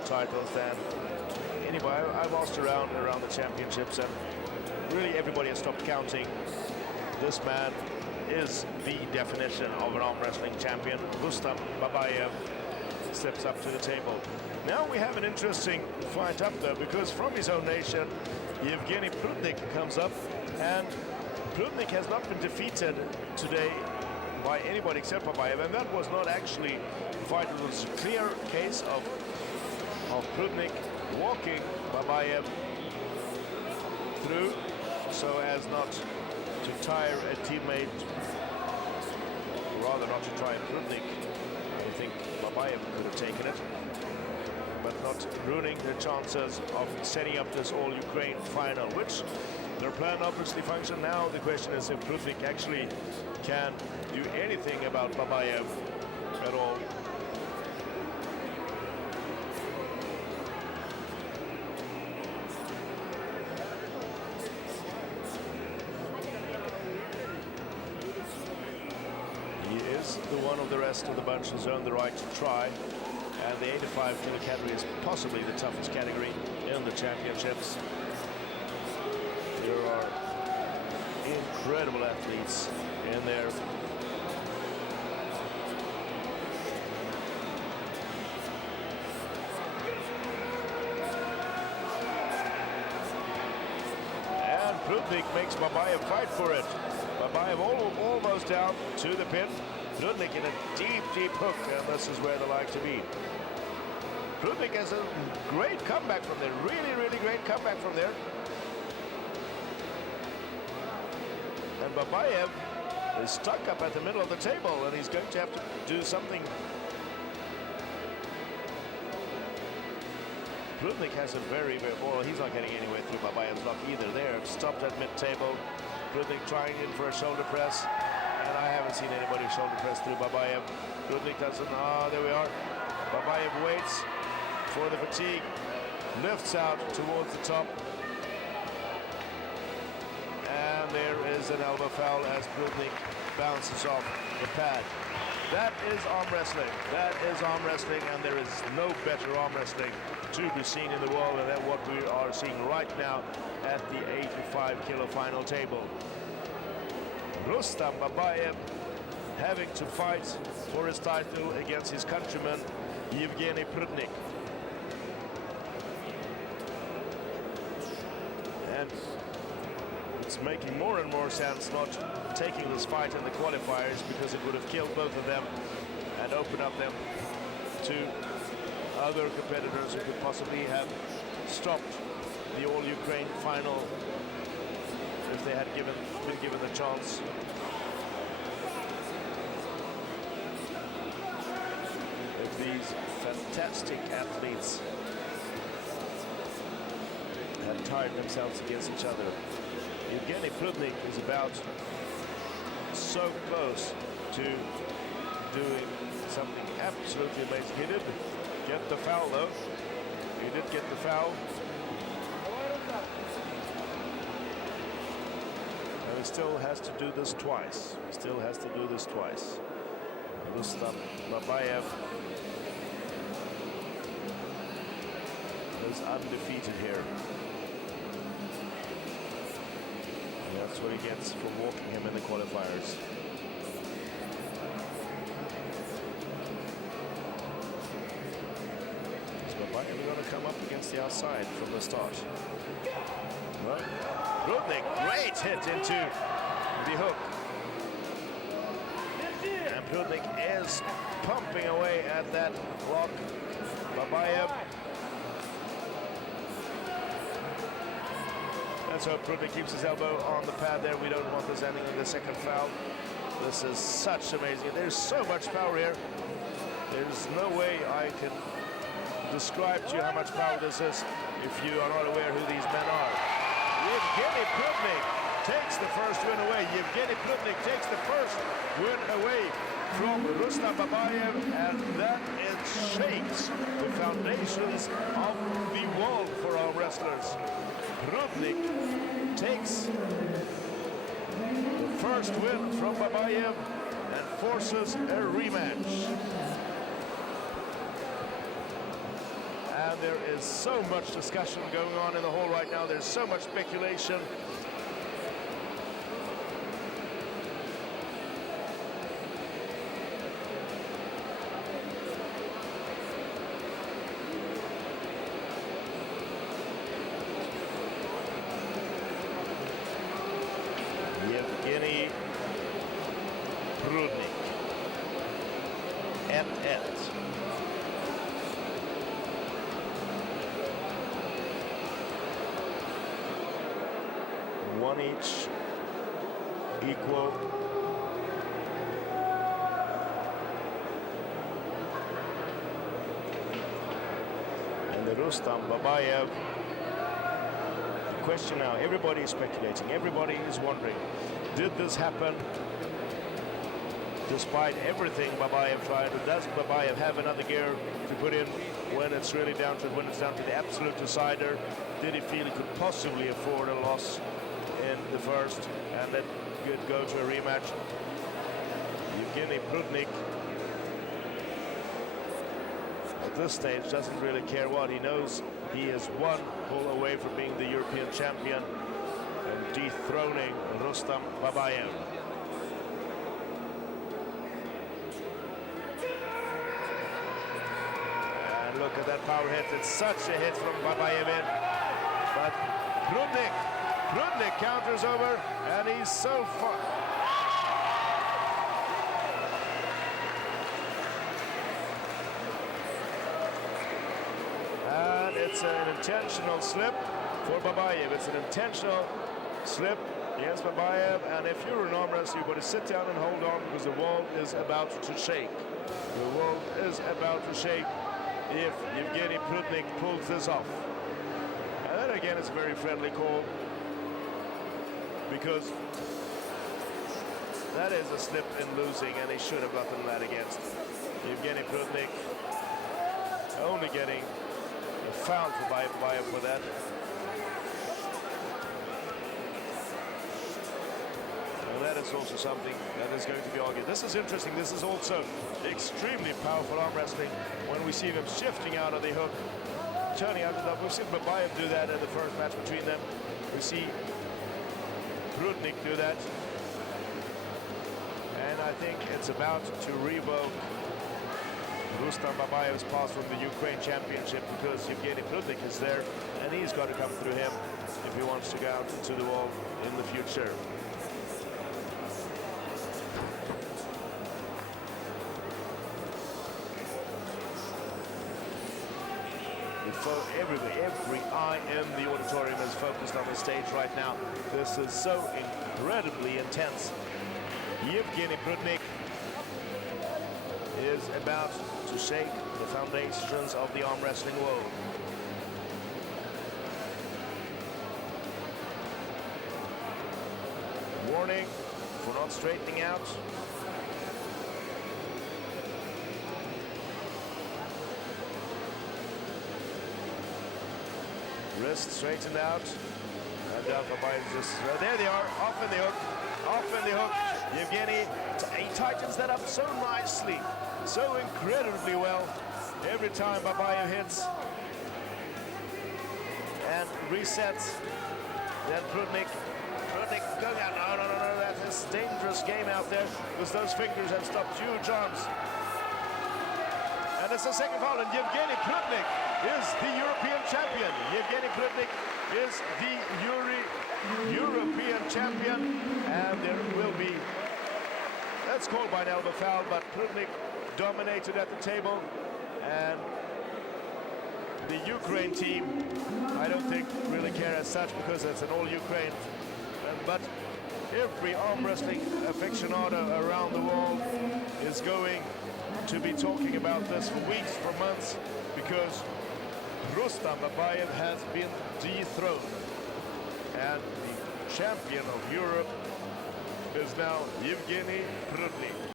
more titles than anybody. I've asked around the championships, and really everybody has stopped counting. This man is the definition of an arm wrestling champion. R.Babaiev steps up to the table. Now we have an interesting fight up there, because from his own nation, E.Prudnik comes up, and E.Prudnik has not been defeated today by anybody except Babaiev, and that was not actually a fight. It was a clear case of E.Prudnik walking Babaiev through so as not to tire a teammate, rather not to try E.Prudnik. I think Babaiev could have taken it, but not ruining their chances of setting up this all-Ukraine final, which their plan obviously functioned. Now the question is if E.Prudnik actually can do anything about Babaiev at all. He is the one of the rest of the bunch who's earned the right to try. And the 85 kilo category is possibly the toughest category in the championships. There are incredible athletes in there. And E.Prudnik makes Babaiev fight for it. Babaiev almost down to the pin. E.Prudnik in a deep, deep hook, and this is where they like to be. E.Prudnik has a great comeback from there. Really, really great comeback from there. And Babaiev is stuck up at the middle of the table, and he's going to have to do something. E.Prudnik has a very, well, he's not getting anywhere through Babaev's lock either. There, stopped at mid-table. E.Prudnik trying in for a shoulder press, and I haven't seen anybody shoulder press through Babaiev. E.Prudnik doesn't. There we are. Babaiev waits for the fatigue, lifts out towards the top, and there is an elbow foul as E.Prudnik bounces off the pad. That is arm wrestling. That is arm wrestling, and there is no better arm wrestling to be seen in the world than what we are seeing right now at the 85 kilo final table. R.Babaiev having to fight for his title against his countryman E.Prudnik. And it's making more and more sense not taking this fight in the qualifiers, because it would have killed both of them and opened up them to other competitors who could possibly have stopped the all-Ukraine final if they had been given the chance. If these fantastic athletes had tired themselves against each other. E.Prudnik is about so close to doing something absolutely amazing. He did get the foul, though. He did get the foul. And he still has to do this twice. He still has to do this twice. R.Babaiev is undefeated here. And that's what he gets for walking him in the qualifiers. We're going to come up against the outside from the start. Well, E.Prudnik, great hit into the hook. And E.Prudnik is pumping away at that block. Babaiev. And so E.Prudnik keeps his elbow on the pad there. We don't want this ending in the second foul. This is such amazing. There's so much power here. There's no way I can describe to you how much power this is if you are not aware who these men are. E.Prudnik takes the first win away. E.Prudnik takes the first win away from R.Babaiev, and that it shakes the foundations of the world for our wrestlers. E.Prudnik takes the first win from Babaiev and forces a rematch. And and there is so much discussion going on in the hall right now. There's so much speculation. E.Prudnik et. One each, equal. And the R.Babaiev. The question now, everybody is speculating, everybody is wondering, did this happen despite everything Babaiev tried? Does Babaiev have another gear to put in when it's really down to the absolute decider? Did he feel he could possibly afford a loss in the first and then could go to a rematch? E.Prudnik at this stage doesn't really care what. He knows he is one pull away from being the European champion and dethroning R.Babaiev. And look at that power hit. It's such a hit from Babaiev in. But Prudnik counters over, and he's so far. And it's an intentional slip for Babaiev. It's an intentional slip against Babaiev, and if you're an arm wrestler, you've got to sit down and hold on because the wall is about to shake. The wall is about to shake if E.Prudnik pulls this off. And then again, it's a very friendly call, because that is a slip in losing, and he should have gotten that against E.Prudnik. Only getting a foul for Babaiev for that. And that is also something that is going to be argued. This is interesting. This is also extremely powerful arm wrestling when we see them shifting out of the hook, turning out of the hook. We've seen Babaiev do that in the first match between them. We see Prudnik do that, and I think it's about to revoke Babaiev's pass from the Ukraine championship, because E.Prudnik is there, and he's got to come through him if he wants to go out into the wall in the future. Every eye in the auditorium is focused on the stage right now. This is so incredibly intense. E.Prudnik is about to shake the foundations of the arm wrestling world. Warning for not straightening out. Wrist straightened out, and Babaiev just there they are, off in the hook, he tightens that up so nicely, so incredibly well. Every time Babaiev hits and resets, then Prudnik going out. No, that's a dangerous game out there, because those fingers have stopped huge arms. And it's the second foul, and E.Prudnik is the European champion. E.Prudnik is the European champion, and there will be, that's called by an elbow foul, but Prudnik dominated at the table, and the Ukraine team, I don't think really care as such, because it's an all Ukraine, but every arm wrestling aficionado around the world is going to be talking about this for weeks, for months, because R.Babaiev has been dethroned, and the champion of Europe is now E.Prudnik.